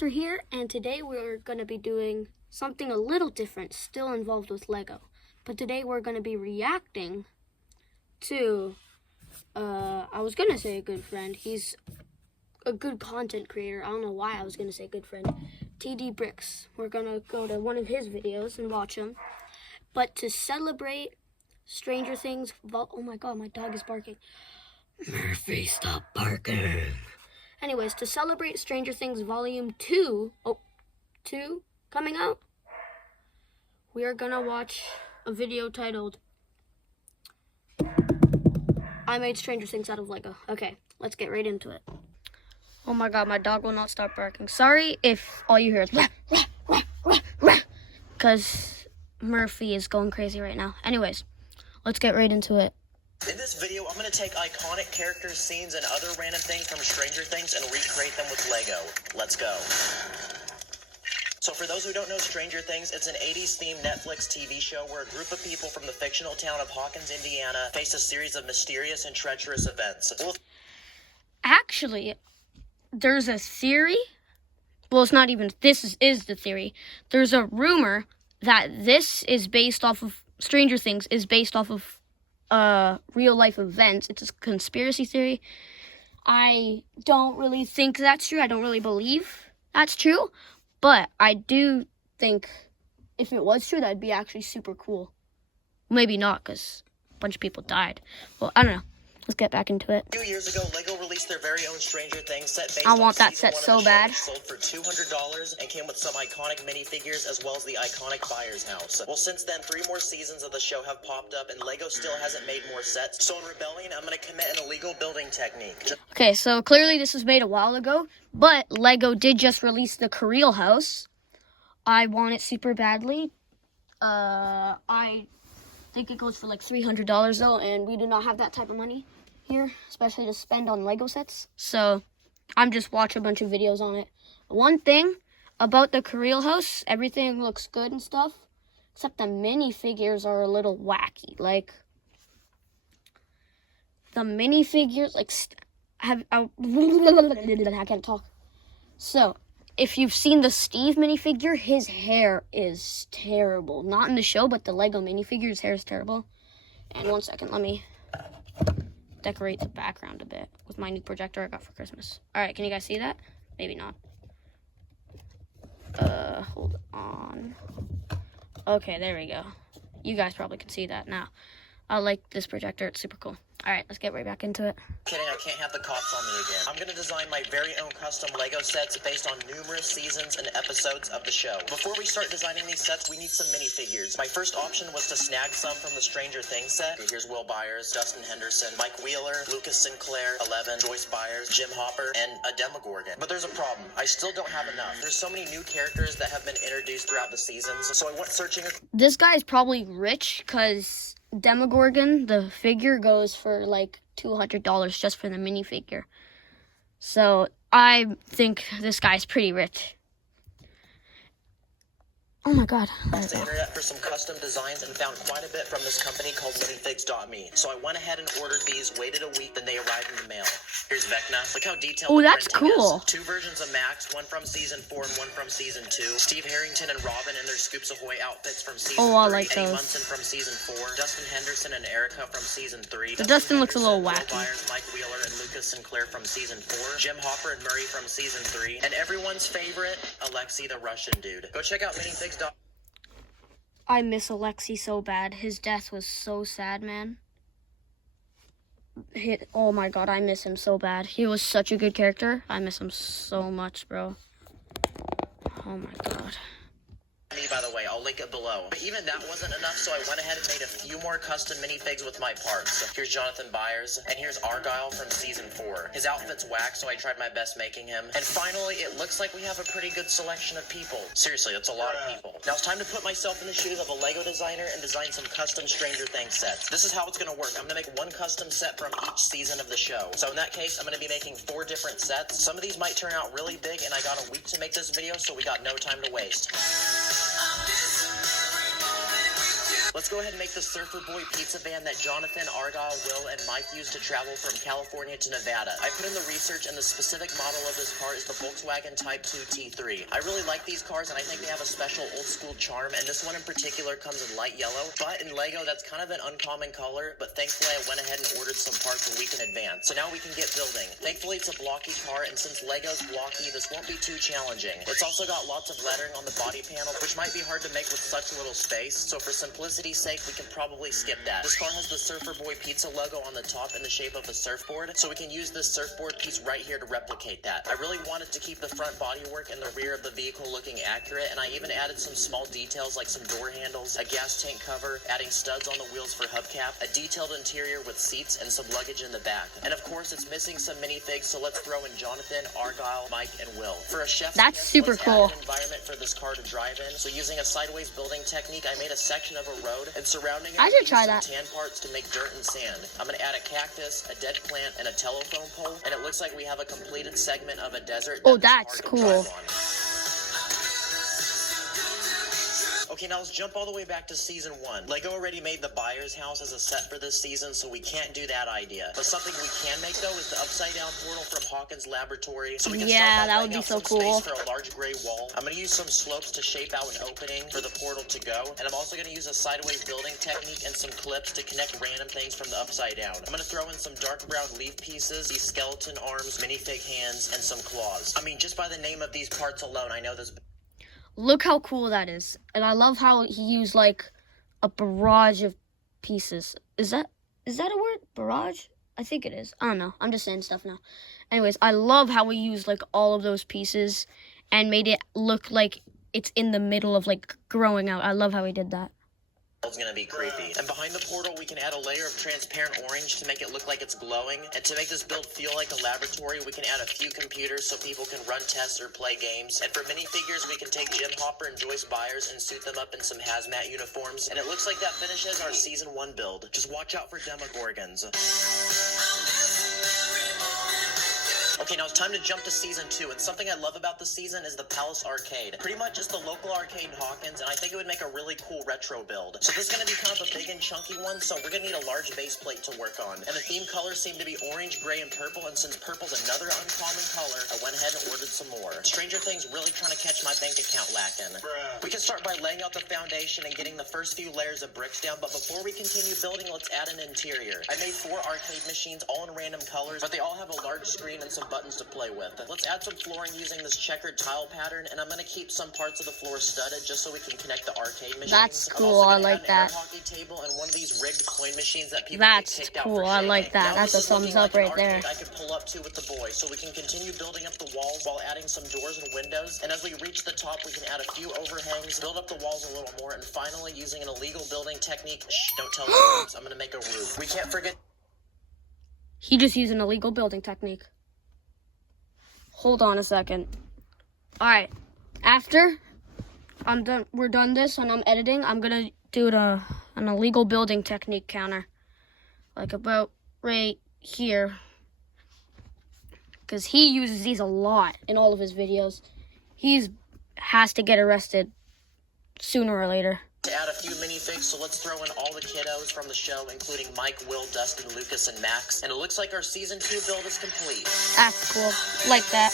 Walter here, and today we're going to be doing something a little different, still involved with Lego. But today we're going to be reacting to, I was going to say a good friend. He's a good content creator. I don't know why I was going to say good friend. TD Bricks. We're going to go to one of his videos and watch him. But to celebrate Stranger Things, oh my god, my dog is barking. Murphy, stop barking. Anyways, to celebrate Stranger Things Volume 2, coming out, we are gonna watch a video titled, I Made Stranger Things Out of Lego. Okay, let's get right into it. Oh my god, my dog will not stop barking. Sorry if all you hear is because Murphy is going crazy right now. Anyways, let's get right into it. In this video, I'm going to take iconic characters, scenes, and other random things from Stranger Things and recreate them with Lego. Let's go. So for those who don't know Stranger Things, it's an 80s themed Netflix TV show where a group of people from the fictional town of Hawkins, Indiana face a series of mysterious and treacherous events. Actually, there's a theory. Well, it's not even, this is the theory. There's a rumor that this is based off of, Stranger Things is based off of real life events. It's a conspiracy theory. I don't really think that's true. I don't really believe that's true. But I do think if it was true, that'd be actually super cool. Maybe not, because a bunch of people died. Well, I don't know. Let's get back into it. A few years ago, Lego released their very own Stranger Things set based I on want that season set 1 of so the show, bad. which sold for $200 and came with some iconic minifigures as well as the iconic Byers house. Well, since then, 3 more seasons of the show have popped up and Lego still hasn't made more sets. So in rebellion, I'm going to commit an illegal building technique. Okay, so clearly this was made a while ago, but Lego did just release the Creel house. I want it super badly. I think it goes for like $300 though, and we do not have that type of money here, especially to spend on Lego sets. So I'm just watching a bunch of videos on it. One thing about the Creel house, everything looks good and stuff, except the minifigures are a little wacky. Like the minifigures, like I can't talk. So if you've seen the Steve minifigure, his hair is terrible. Not in the show, but the Lego minifigure, his hair is terrible. And one second, let me decorate the background a bit with my new projector I got for Christmas. Alright, can you guys see that? Maybe not. Hold on. Okay, there we go. You guys probably can see that now. I like this projector, it's super cool. Alright, let's get right back into it. Kidding, I can't have the cops on me again. I'm going to design my very own custom Lego sets based on numerous seasons and episodes of the show. Before we start designing these sets, we need some minifigures. My first option was to snag some from the Stranger Things set. Here's Will Byers, Dustin Henderson, Mike Wheeler, Lucas Sinclair, Eleven, Joyce Byers, Jim Hopper, and a Demogorgon. But there's a problem. I still don't have enough. There's so many new characters that have been introduced throughout the seasons, so I went searching. This guy's probably rich because Demogorgon, the figure, goes for like $200 just for the minifigure. So I think this guy's pretty rich. Oh my god. I went to the internet for some custom designs and found quite a bit from this company called Minifigs.me. So I went ahead and ordered these, waited a week, then they arrived in the mail. Here's Vecna. Look how detailed Oh, the that's printing cool. is. 2 versions of Max, one from season 4 and one from season 2. Steve Harrington and Robin in their Scoops Ahoy outfits from season 3. I like Eddie those. Munson from season 4. Dustin Henderson and Erica from season 3. The Dustin looks a little Will wacky. Byers, Mike Wheeler, and Lucas Sinclair from season 4. Jim Hopper and Murray from season 3. And everyone's favorite, Alexei the Russian dude. Go check out Minifigs.me. I miss Alexei so bad. His death was so sad, man. Oh my god, I miss him so bad. He was such a good character. I miss him so much, bro. Oh my god. By the way, I'll link it below. But even that wasn't enough, so I went ahead and made a few more custom minifigs with my parts. So here's Jonathan Byers, and here's Argyle from season 4. His outfit's whack, so I tried my best making him. And finally, it looks like we have a pretty good selection of people. Seriously, it's a lot of people. Now it's time to put myself in the shoes of a Lego designer and design some custom Stranger Things sets. This is how it's going to work. I'm going to make one custom set from each season of the show. So in that case, I'm going to be making 4 different sets. Some of these might turn out really big, and I got a week to make this video, so we got no time to waste. Let's go ahead and make the Surfer Boy pizza van that Jonathan, Argyle, Will, and Mike used to travel from California to Nevada. I put in the research, and the specific model of this car is the Volkswagen Type 2 T3. I really like these cars, and I think they have a special old school charm, and this one in particular comes in light yellow, but in Lego, that's kind of an uncommon color, but thankfully I went ahead and ordered some parts a week in advance. So now we can get building. Thankfully, it's a blocky car, and since Lego's blocky, this won't be too challenging. It's also got lots of lettering on the body panel, which might be hard to make with such little space, so for simplicity's sake, we can probably skip that. This car has the Surfer Boy Pizza logo on the top in the shape of a surfboard, so we can use this surfboard piece right here to replicate that. I really wanted to keep the front bodywork and the rear of the vehicle looking accurate, and I even added some small details like some door handles, a gas tank cover, adding studs on the wheels for hubcap, a detailed interior with seats, and some luggage in the back. And of course, it's missing some minifigs, so let's throw in Jonathan, Argyle, Mike, and Will. For a chef's That's kiss, super let's cool. add an environment for this car to drive in. So using a sideways building technique, I made a section of a road, and surrounding it, I should used try some that. tan parts to make dirt and sand. I'm gonna add a cactus, a dead plant, and a telephone pole, and it looks like we have a completed segment of a desert. Oh, that this that's car can cool. drive on. Okay, now let's jump all the way back to season 1. Lego already made the buyer's house as a set for this season, so we can't do that idea. But something we can make, though, is the upside-down portal from Hawkins Laboratory. So we can Yeah, start by that would laying be out so some cool. space for a large gray wall. I'm going to use some slopes to shape out an opening for the portal to go. And I'm also going to use a sideways building technique and some clips to connect random things from the upside down. I'm going to throw in some dark brown leaf pieces, these skeleton arms, minifig hands, and some claws. I mean, just by the name of these parts alone, I know this... Look how cool that is. And I love how he used like a barrage of pieces. Is that a word? Barrage? I think it is. I don't know. I'm just saying stuff now. Anyways, I love how he used like all of those pieces and made it look like it's in the middle of like growing out. I love how he did that. It's gonna be creepy. And behind the portal, we can add a layer of transparent orange to make it look like it's glowing. And to make this build feel like a laboratory, we can add a few computers so people can run tests or play games. And for minifigures, we can take Jim Hopper and Joyce Byers and suit them up in some hazmat uniforms. And it looks like that finishes our season 1 build. Just watch out for Demogorgons. Okay, now it's time to jump to season 2, and something I love about the season is the Palace Arcade. Pretty much it's the local arcade in Hawkins, and I think it would make a really cool retro build. So this is going to be kind of a big and chunky one, so we're going to need a large base plate to work on. And the theme colors seem to be orange, gray, and purple, and since purple's another uncommon color, I went ahead and ordered some more. Stranger Things really trying to catch my bank account lacking. We can start by laying out the foundation and getting the first few layers of bricks down, but before we continue building, let's add an interior. I made 4 arcade machines, all in random colors, but they all have a large screen and some buttons to play with. Let's add some flooring using this checkered tile pattern, and I'm going to keep some parts of the floor studded just so we can connect the arcade machines. That's I'm cool. also I gonna like add an that. air hockey table and one of these rigged coin machines that people That's get kicked cool. out for I shaking. like that. Now That's this a is thumbs looking up like an right there. arcade I could pull up to with the boys, so we can continue building up the walls while adding some doors and windows. And as we reach the top, we can add a few overhangs, build up the walls a little more, and finally, using an illegal building technique, don't tell the folks, I'm going to make a roof. We can't forget. He just used an illegal building technique. Hold on a second. Alright. After we're done this and I'm editing, I'm gonna do an illegal building technique counter. Like about right here. Because he uses these a lot in all of his videos. Has to get arrested sooner or later. To add a few minifigs, so let's throw in all the kiddos from the show, including Mike, Will, Dustin, Lucas, and Max. And it looks like our season 2 build is complete. That's cool. Like that.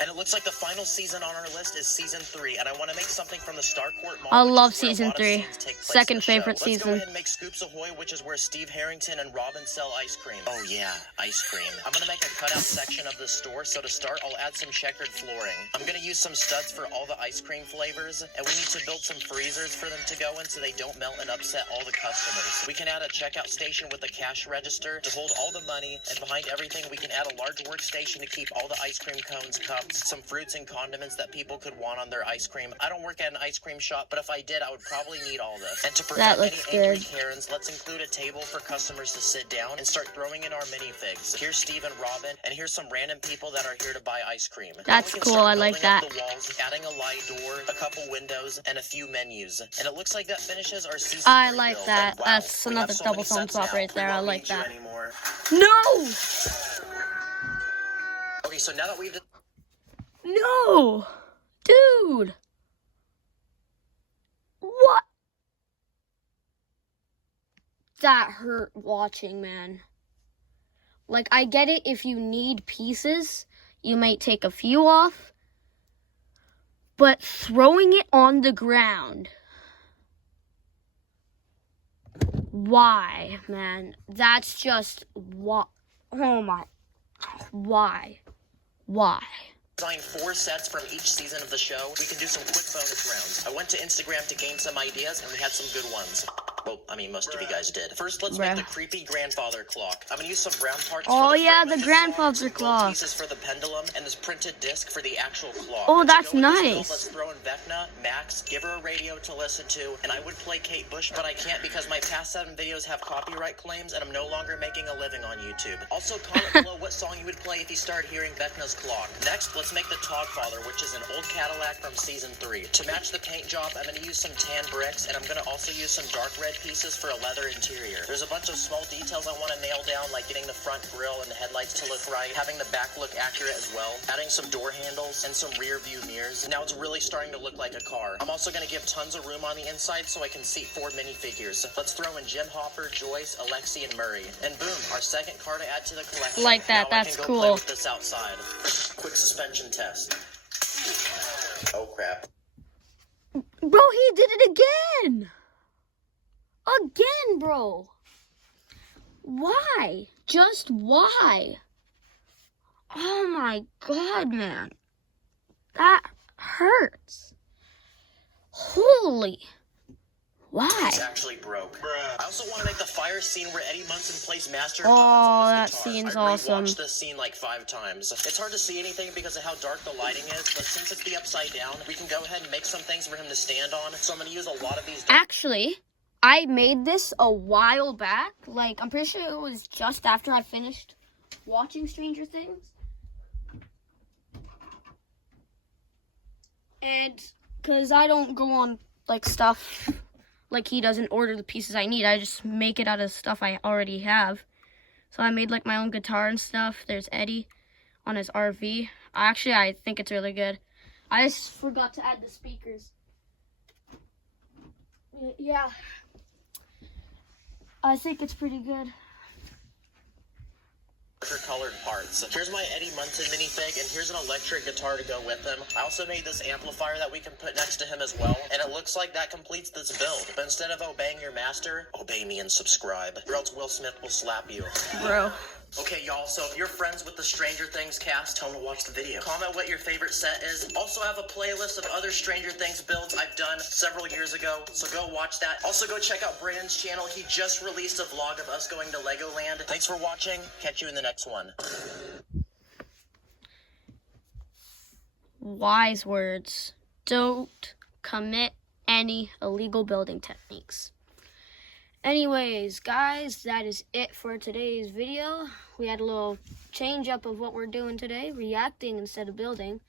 And it looks like the final season on our list is season 3, and I want to make something from the Starcourt Mall. I which love is where a season lot of 3. scenes take place Second in the show. favorite Let's go season. ahead and make Scoops Ahoy, which is where Steve Harrington and Robin sell ice cream. Oh yeah, ice cream. I'm going to make a cutout section of the store, so to start, I'll add some checkered flooring. I'm going to use some studs for all the ice cream flavors, and we need to build some freezers for them to go in so they don't melt and upset all the customers. We can add a checkout station with a cash register to hold all the money, and behind everything we can add a large workstation to keep all the ice cream cones, cups, some fruits and condiments that people could want on their ice cream. I don't work at an ice cream shop, but if I did, I would probably need all this. And to prevent any looks angry good. Karens, let's include a table for customers to sit down and start throwing in our minifigs. Here's Steve and Robin, and here's some random people that are here to buy ice cream. Now That's we can cool, start I like building up that. The walls, adding a light door, a couple windows, and a few menus. And it looks like that finishes our season I 3 like build. that. And wow, That's we another have so double many thumbs sets up now. right there. We I won't like need you that. anymore. No! Okay, so now that we've No! Dude! What? that hurt watching, man. Like, I get it if you need pieces, you might take a few off, but throwing it on the ground, why, man? That's just, what? Oh my, why? Design 4 sets from each season of the show. We can do some quick bonus rounds. I went to Instagram to gain some ideas, and we had some good ones. Well, I mean, most of you guys did. First, let's make the creepy grandfather clock. I'm gonna use some brown parts Oh, for the yeah, frame of the grandfather some gold clock. pieces for the pendulum, and this printed disc for the actual clock. Oh, To that's go with this build, nice. let's throw in Vecna, Max, give her a radio to listen to, and I would play Kate Bush, but I can't because my past 7 videos have copyright claims, and I'm no longer making a living on YouTube. Also, comment below what song you would play if you started hearing Vecna's clock. Next, let's make the Togfather, which is an old Cadillac from season 3. To match the paint job, I'm going to use some tan bricks, and I'm going to also use some dark red pieces for a leather interior. There's a bunch of small details I want to nail down, like getting the front grille and the headlights to look right, having the back look accurate as well, adding some door handles and some rear view mirrors. Now it's really starting to look like a car. I'm also going to give tons of room on the inside so I can seat 4 minifigures. Let's throw in Jim Hopper, Joyce, Alexi, and Murray. And boom, our second car to add to the collection. Like that, Now that's I can go play cool. with this outside. Quick suspension test. Oh crap. Bro, he did it again! Again, bro! Why? Just why? Oh my god, man. That hurts. Holy. Why? It's actually broke. I also want to make the fire scene where Eddie Munson plays Master Oh, Puppets on that his guitar. scene's I awesome. rewatched this scene like 5 times. It's hard to see anything because of how dark the lighting is, but since it's the upside down, we can go ahead and make some things for him to stand on. So I'm going to use a lot of these. Actually, I made this a while back. Like, I'm pretty sure it was just after I finished watching Stranger Things. And, because I don't go on, like, stuff, like he doesn't order the pieces I need. I just make it out of stuff I already have. So I made, like, my own guitar and stuff. There's Eddie on his RV. Actually, I think it's really good. I just forgot to add the speakers. Yeah. I think it's pretty good. Colored parts. Here's my Eddie Munson minifig, and here's an electric guitar to go with him. I also made this amplifier that we can put next to him as well, and it looks like that completes this build. But instead of obeying your master, obey me and subscribe, or else Will Smith will slap you. Bro. Okay, y'all, so if you're friends with the Stranger Things cast, tell them to watch the video. Comment what your favorite set is. Also have a playlist of other Stranger Things builds I've done several years ago, so go watch that. Also go check out Brandon's channel. He just released a vlog of us going to Legoland. Thanks for watching. Catch you in the next one. Wise words. Don't commit any illegal building techniques. Anyways, guys, that is it for today's video. We had a little change up of what we're doing today, reacting instead of building.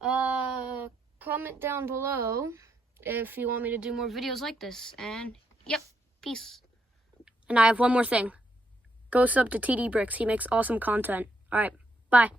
Comment down below if you want me to do more videos like this. And, yep, peace. And I have one more thing. Go sub to TD Bricks. He makes awesome content. Alright, bye.